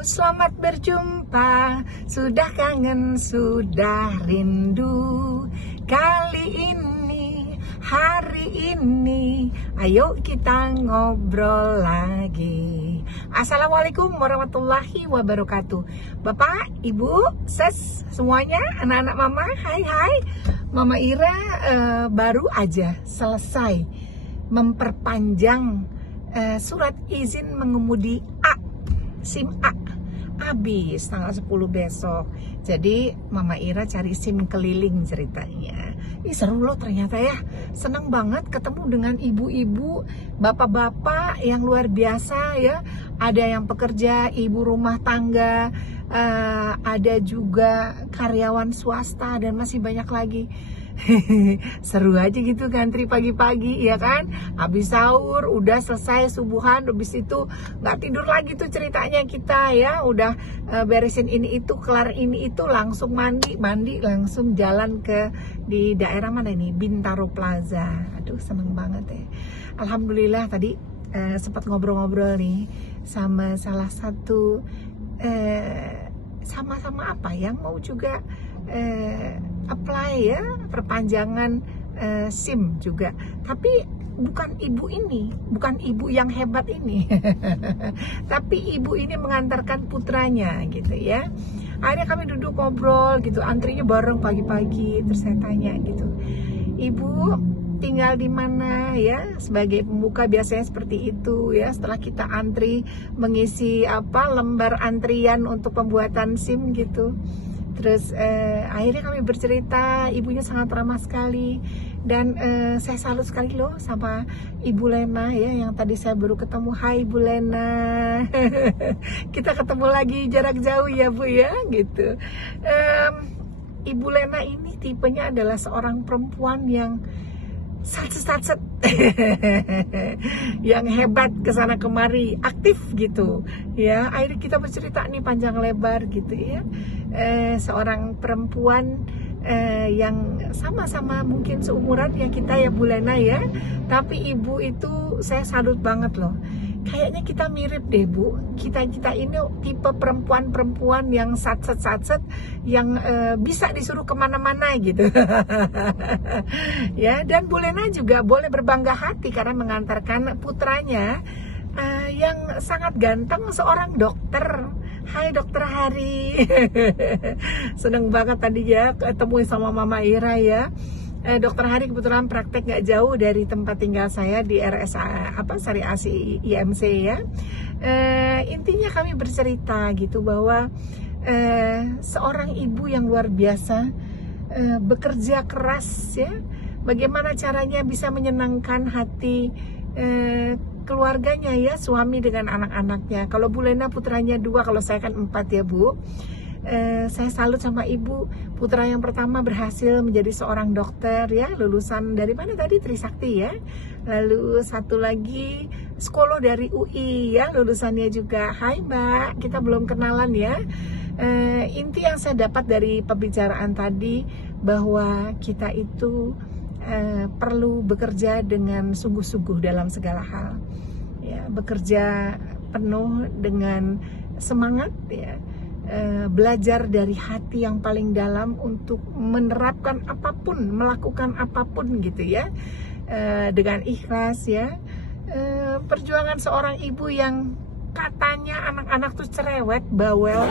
selamat berjumpa. Sudah kangen, sudah rindu. Kali ini, hari ini, ayo kita ngobrol lagi. Assalamualaikum warahmatullahi wabarakatuh. Bapak, Ibu, Ses, semuanya, anak-anak Mama, hai. Mama Ira baru aja selesai memperpanjang surat izin mengemudi A, SIM A, habis tanggal 10 besok. Jadi Mama Ira cari SIM keliling ceritanya. Ih, seru loh ternyata ya. Senang banget ketemu dengan ibu-ibu, bapak-bapak yang luar biasa ya. Ada yang pekerja, ibu rumah tangga, ada juga karyawan swasta dan masih banyak lagi. Seru aja gitu ngantri pagi-pagi ya kan, habis sahur udah selesai subuhan, habis itu nggak tidur lagi tuh ceritanya kita ya, udah beresin ini itu, kelar ini itu, langsung mandi langsung jalan ke di daerah mana ini, Bintaro Plaza. Aduh seneng banget ya. Alhamdulillah tadi sempat ngobrol-ngobrol nih sama salah satu sama-sama apa yang mau juga apply ya perpanjangan SIM juga, tapi bukan ibu ini, bukan ibu yang hebat ini tapi ibu ini mengantarkan putranya gitu ya. Akhirnya kami duduk ngobrol gitu, antrinya bareng pagi-pagi. Terus saya tanya gitu, Ibu tinggal di mana ya? Sebagai pembuka biasanya seperti itu ya, setelah kita antri mengisi lembar antrian untuk pembuatan SIM gitu. Terus akhirnya kami bercerita, ibunya sangat ramah sekali. Dan saya salut sekali loh sama Ibu Lena ya, yang tadi saya baru ketemu. Hai Ibu Lena kita ketemu lagi jarak jauh ya Bu ya gitu. Ibu Lena ini tipenya adalah seorang perempuan yang satset yang hebat, kesana kemari, aktif gitu ya. Akhirnya kita bercerita nih panjang lebar gitu ya. Seorang perempuan yang sama-sama mungkin seumuran ya kita ya Bu Lena ya, tapi ibu itu saya salut banget loh. Kayaknya kita mirip deh Bu, kita ini tipe perempuan yang satset yang bisa disuruh kemana-mana gitu ya. Dan Bu Lena juga boleh berbangga hati karena mengantarkan putranya yang sangat ganteng, seorang dokter. Hai Dokter Hari seneng banget tadi ya ketemu sama Mama Ira ya. Dokter Hari kebetulan praktek gak jauh dari tempat tinggal saya di RSA Sari Asi IMC ya. Intinya kami bercerita gitu bahwa seorang ibu yang luar biasa bekerja keras ya. Bagaimana caranya bisa menyenangkan hati keluarganya ya, suami dengan anak-anaknya. Kalau Bu Lena putranya 2, kalau saya kan 4 ya Bu. Saya salut sama ibu, putra yang pertama berhasil menjadi seorang dokter ya, lulusan dari mana tadi, Trisakti ya. Lalu satu lagi psikolog dari UI ya, lulusannya juga. Hai Mbak, kita belum kenalan ya. Inti yang saya dapat dari pembicaraan tadi bahwa kita itu perlu bekerja dengan sungguh-sungguh dalam segala hal ya, bekerja penuh dengan semangat ya. Belajar dari hati yang paling dalam untuk menerapkan apapun, melakukan apapun gitu ya, dengan ikhlas ya. Perjuangan seorang ibu yang katanya anak-anak tuh cerewet, bawel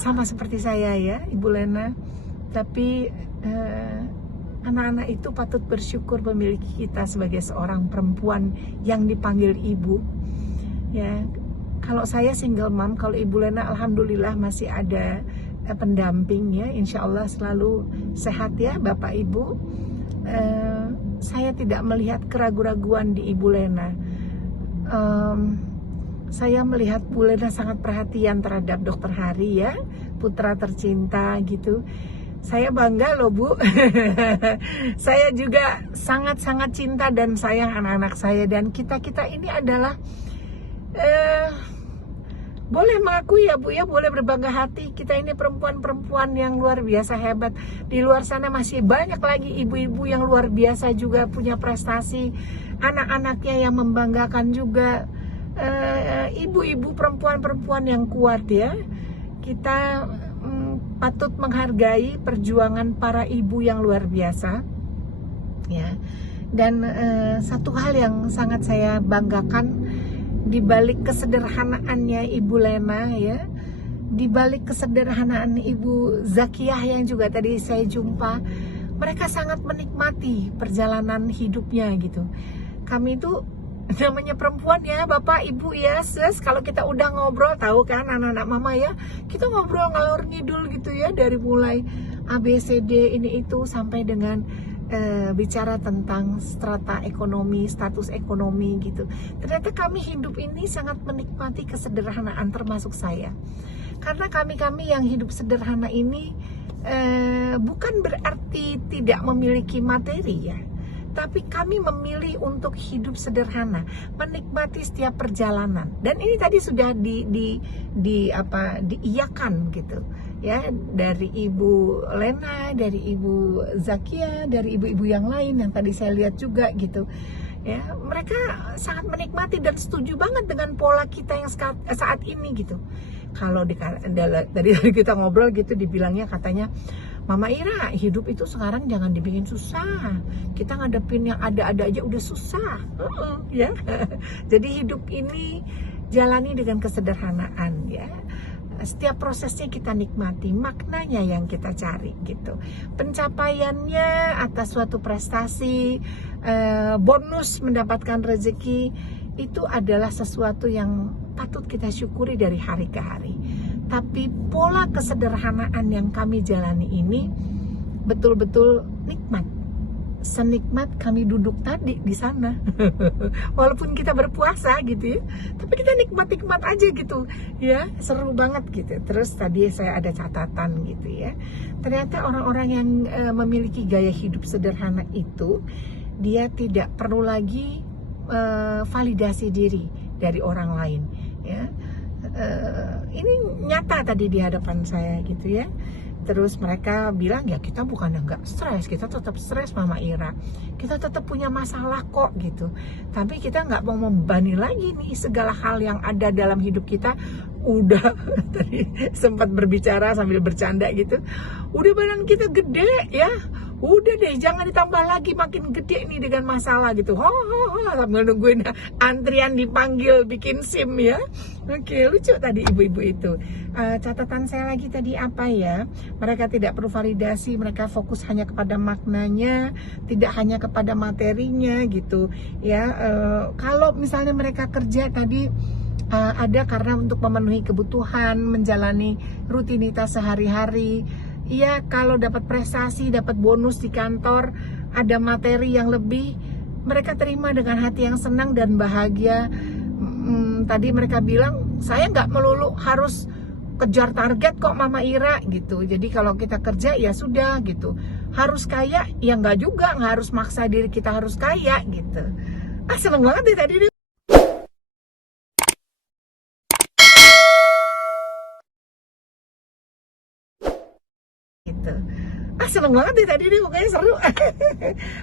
sama seperti saya ya Ibu Lena, tapi anak-anak itu patut bersyukur memiliki kita sebagai seorang perempuan yang dipanggil ibu ya. Kalau saya single mom, kalau Ibu Lena alhamdulillah masih ada pendamping ya, insya Allah selalu sehat ya Bapak Ibu. Saya tidak melihat keraguan-raguan di Ibu Lena. Saya melihat Bu Lena sangat perhatian terhadap Dokter Hari ya, putra tercinta gitu. Saya bangga loh Bu. Saya juga sangat-sangat cinta dan sayang anak-anak saya, dan kita ini adalah boleh mengakui ya Bu ya, boleh berbangga hati, kita ini perempuan-perempuan yang luar biasa hebat. Di luar sana masih banyak lagi ibu-ibu yang luar biasa juga punya prestasi, anak-anaknya yang membanggakan juga. ibu-ibu, perempuan-perempuan yang kuat ya. Kita patut menghargai perjuangan para ibu yang luar biasa ya. Dan satu hal yang sangat saya banggakan di balik kesederhanaannya Ibu Lena ya, di balik kesederhanaan Ibu Zakiyah yang juga tadi saya jumpa, mereka sangat menikmati perjalanan hidupnya gitu. Kami itu namanya perempuan ya, bapak, ibu ya, sis, kalau kita udah ngobrol, tahu kan anak-anak mama ya, kita ngobrol ngalor ngidul gitu ya, dari mulai ABCD ini itu sampai dengan bicara tentang strata ekonomi, status ekonomi gitu. Ternyata kami hidup ini sangat menikmati kesederhanaan, termasuk saya. Karena kami yang hidup sederhana ini bukan berarti tidak memiliki materi ya, tapi kami memilih untuk hidup sederhana, menikmati setiap perjalanan. Dan ini tadi sudah diiyakan gitu ya, dari Ibu Lena, dari Ibu Zakiyah, dari ibu-ibu yang lain yang tadi saya lihat juga gitu ya. Mereka sangat menikmati dan setuju banget dengan pola kita yang saat ini gitu. Kalau dari kita ngobrol gitu, dibilangnya katanya, Mama Ira, hidup itu sekarang jangan dibikin susah. Kita ngadepin yang ada-ada aja udah susah. Ya. Jadi hidup ini jalani dengan kesederhanaan ya. Setiap prosesnya kita nikmati, maknanya yang kita cari gitu. Pencapaiannya atas suatu prestasi, bonus mendapatkan rezeki, itu adalah sesuatu yang patut kita syukuri dari hari ke hari. Tapi pola kesederhanaan yang kami jalani ini betul-betul nikmat. Senikmat kami duduk tadi di sana. Walaupun kita berpuasa gitu ya, tapi kita nikmat-nikmat aja gitu ya, seru banget gitu. Terus tadi saya ada catatan gitu ya. Ternyata orang-orang yang memiliki gaya hidup sederhana itu, dia tidak perlu lagi validasi diri dari orang lain ya. Ini nyata tadi di hadapan saya gitu ya. Terus mereka bilang ya, kita bukan nggak stres, kita tetap stres Mama Ira, kita tetap punya masalah kok gitu, tapi kita nggak mau membebani lagi nih segala hal yang ada dalam hidup kita. Udah tadi sempat berbicara sambil bercanda gitu, udah badan kita gede ya, udah deh jangan ditambah lagi makin gede nih dengan masalah gitu, sambil nungguin antrian dipanggil bikin SIM ya. Oke, lucu tadi ibu-ibu itu. Catatan saya lagi tadi apa ya, mereka tidak perlu validasi, mereka fokus hanya kepada maknanya, tidak hanya kepada materinya gitu ya. Kalau misalnya mereka kerja tadi ada karena untuk memenuhi kebutuhan, menjalani rutinitas sehari-hari. Iya, kalau dapat prestasi, dapat bonus di kantor, ada materi yang lebih, mereka terima dengan hati yang senang dan bahagia. Tadi mereka bilang, saya nggak melulu harus kejar target kok Mama Ira gitu. Jadi kalau kita kerja ya sudah gitu. Harus kaya ya nggak juga, nggak harus maksa diri kita harus kaya gitu. Seneng banget deh tadi. Seneng banget deh tadi, pokoknya seru.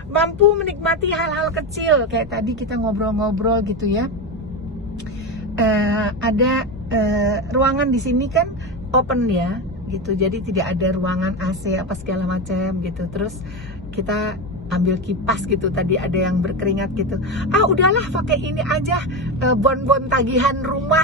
Mampu menikmati hal-hal kecil kayak tadi kita ngobrol-ngobrol gitu ya. Ada ruangan di sini kan open ya gitu, jadi tidak ada ruangan AC apa segala macam gitu. Terus kita ambil kipas gitu, tadi ada yang berkeringat gitu, udahlah pakai ini aja, bon-bon tagihan rumah.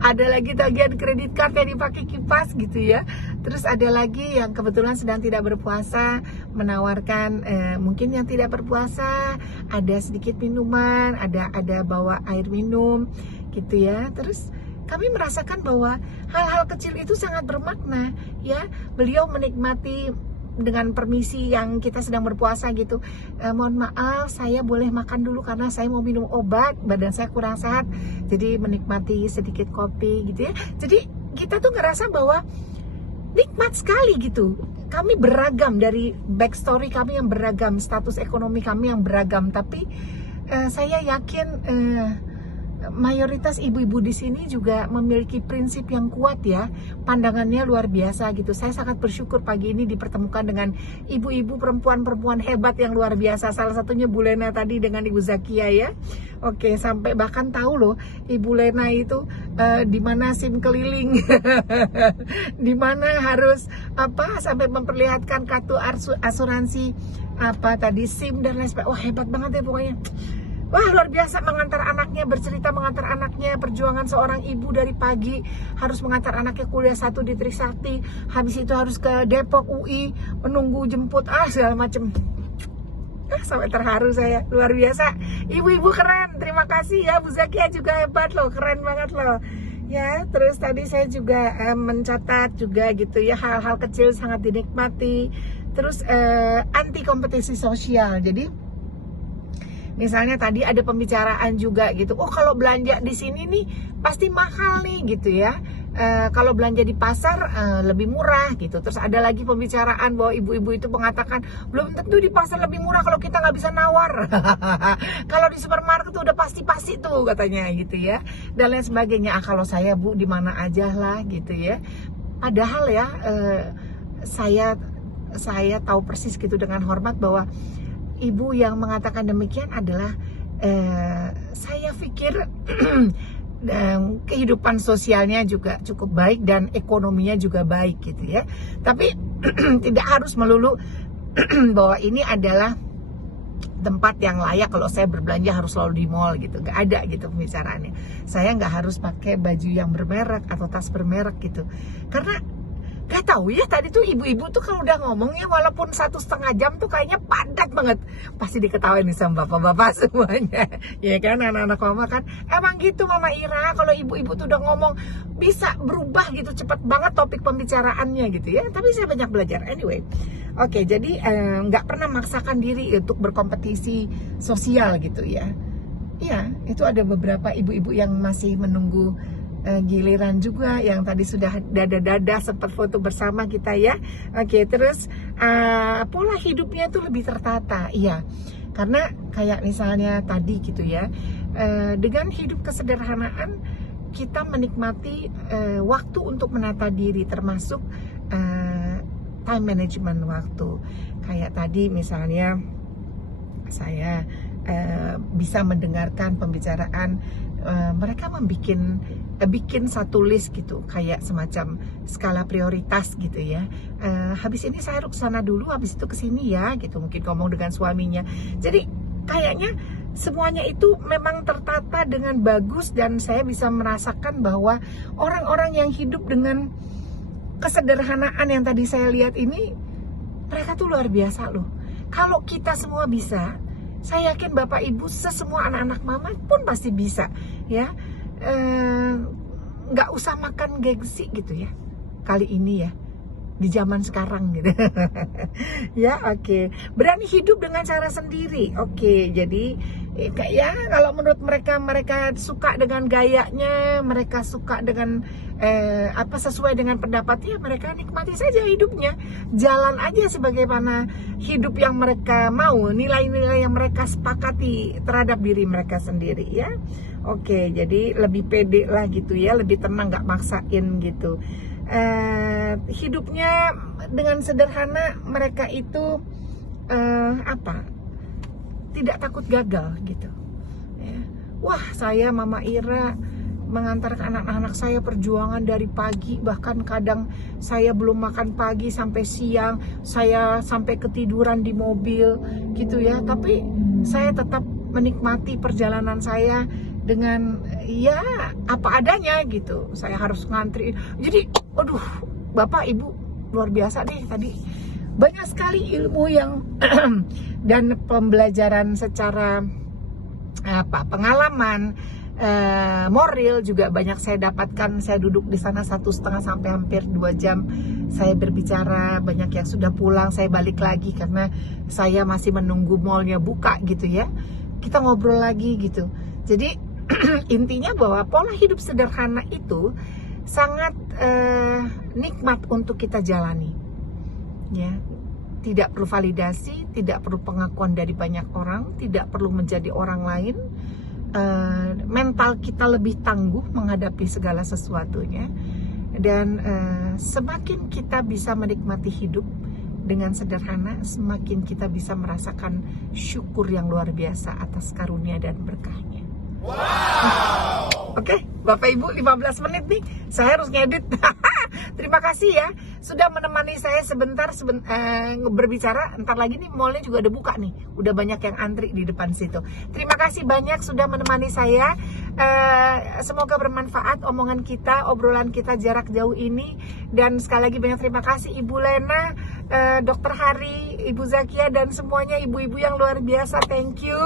Ada lagi tagihan kredit card yang dipakai kipas gitu ya. Terus ada lagi yang kebetulan sedang tidak berpuasa, menawarkan mungkin yang tidak berpuasa ada sedikit minuman, ada bawa air minum gitu ya. Terus kami merasakan bahwa hal-hal kecil itu sangat bermakna ya. Beliau menikmati dengan permisi yang kita sedang berpuasa gitu, mohon maaf saya boleh makan dulu karena saya mau minum obat, badan saya kurang sehat, jadi menikmati sedikit kopi gitu ya. Jadi kita tuh ngerasa bahwa nikmat sekali gitu. Kami beragam, dari backstory kami yang beragam, status ekonomi kami yang beragam, tapi saya yakin mayoritas ibu-ibu di sini juga memiliki prinsip yang kuat ya, pandangannya luar biasa gitu. Saya sangat bersyukur pagi ini dipertemukan dengan ibu-ibu perempuan-perempuan hebat yang luar biasa. Salah satunya Bu Lena tadi dengan Ibu Zakia ya. Oke, sampai bahkan tahu loh Ibu Lena itu di mana SIM keliling, di mana harus sampai memperlihatkan kartu asuransi tadi SIM dan lain sebagainya. Wah, hebat banget ya pokoknya. Wah, luar biasa mengantar anaknya, bercerita mengantar anaknya, perjuangan seorang ibu dari pagi harus mengantar anaknya kuliah 1 di Trisakti, habis itu harus ke Depok UI, menunggu jemput, segala macem. Sampai terharu saya, luar biasa. Ibu-ibu keren, terima kasih ya. Bu Zakia juga hebat loh, keren banget loh. Ya, terus tadi saya juga mencatat juga gitu ya, hal-hal kecil sangat dinikmati. Terus anti kompetisi sosial, jadi misalnya tadi ada pembicaraan juga gitu, oh kalau belanja di sini nih pasti mahal nih gitu ya, kalau belanja di pasar lebih murah gitu. Terus ada lagi pembicaraan bahwa ibu-ibu itu mengatakan belum tentu di pasar lebih murah kalau kita nggak bisa nawar. Kalau di supermarket udah pasti tuh katanya gitu ya, dan lain sebagainya. Kalau saya Bu di mana aja lah gitu ya. Padahal ya saya tahu persis gitu dengan hormat bahwa ibu yang mengatakan demikian adalah saya pikir kehidupan sosialnya juga cukup baik dan ekonominya juga baik gitu ya. Tapi tidak harus melulu bahwa ini adalah tempat yang layak kalau saya berbelanja harus selalu di mall gitu. Gak ada gitu pembicaraannya. Saya nggak harus pakai baju yang bermerek atau tas bermerek gitu. Karena gak tahu ya, tadi tuh ibu-ibu tuh kalau udah ngomongnya walaupun 1,5 jam tuh kayaknya padat banget. Pasti diketawain nih sama bapak-bapak semuanya. Ya kan, anak-anak mama kan emang gitu Mama Ira, kalau ibu-ibu tuh udah ngomong bisa berubah gitu cepet banget topik pembicaraannya gitu ya. Tapi saya banyak belajar anyway. Oke, jadi gak pernah maksakan diri untuk berkompetisi sosial gitu ya. Iya, itu ada beberapa ibu-ibu yang masih menunggu giliran juga, yang tadi sudah dada-dada sempat foto bersama kita ya. Oke, terus pola hidupnya tuh lebih tertata. Iya, karena kayak misalnya tadi gitu ya, dengan hidup kesederhanaan kita menikmati waktu untuk menata diri, termasuk time management waktu. Kayak tadi misalnya saya bisa mendengarkan pembicaraan, mereka bikin satu list gitu, kayak semacam skala prioritas gitu ya. Habis ini saya harus sana dulu, habis itu kesini ya gitu, mungkin ngomong dengan suaminya. Jadi kayaknya semuanya itu memang tertata dengan bagus, dan saya bisa merasakan bahwa orang-orang yang hidup dengan kesederhanaan yang tadi saya lihat ini, mereka tuh luar biasa loh. Kalau kita semua bisa, saya yakin Bapak Ibu semua anak-anak mama pun pasti bisa ya. Nggak usah makan gengsi gitu ya kali ini ya, di zaman sekarang gitu. Ya, oke. Berani hidup dengan cara sendiri. Oke, jadi ya kalau menurut mereka suka dengan gayanya, mereka suka dengan sesuai dengan pendapatnya, mereka nikmati saja hidupnya, jalan aja sebagaimana hidup yang mereka mau, nilai-nilai yang mereka sepakati terhadap diri mereka sendiri ya. Oke, jadi lebih pede lah gitu ya, lebih tenang, nggak maksain gitu. Hidupnya dengan sederhana, mereka itu tidak takut gagal gitu ya. Wah, saya Mama Ira mengantarkan anak-anak saya perjuangan dari pagi, bahkan kadang saya belum makan pagi sampai siang, saya sampai ketiduran di mobil gitu ya, tapi saya tetap menikmati perjalanan saya dengan ya apa adanya gitu. Saya harus ngantri, jadi aduh Bapak Ibu luar biasa deh tadi, banyak sekali ilmu yang dan pembelajaran secara pengalaman, moral juga banyak saya dapatkan. Saya duduk di sana 1,5 sampai hampir 2 jam saya berbicara. Banyak yang sudah pulang, saya balik lagi karena saya masih menunggu mallnya buka gitu ya. Kita ngobrol lagi gitu. Jadi intinya bahwa pola hidup sederhana itu sangat nikmat untuk kita jalani ya. Tidak perlu validasi, tidak perlu pengakuan dari banyak orang, tidak perlu menjadi orang lain. mental kita lebih tangguh menghadapi segala sesuatunya, dan semakin kita bisa menikmati hidup dengan sederhana, semakin kita bisa merasakan syukur yang luar biasa atas karunia dan berkahnya. Oke, Bapak Ibu, 15 menit nih saya harus ngedit. Terima kasih ya sudah menemani saya sebentar berbicara. Ntar lagi nih mallnya juga udah buka nih, udah banyak yang antri di depan situ. Terima kasih banyak sudah menemani saya. Semoga bermanfaat omongan kita, obrolan kita jarak jauh ini. Dan sekali lagi banyak terima kasih Ibu Lena, Dokter Hari, Ibu Zakia, dan semuanya ibu-ibu yang luar biasa. Thank you.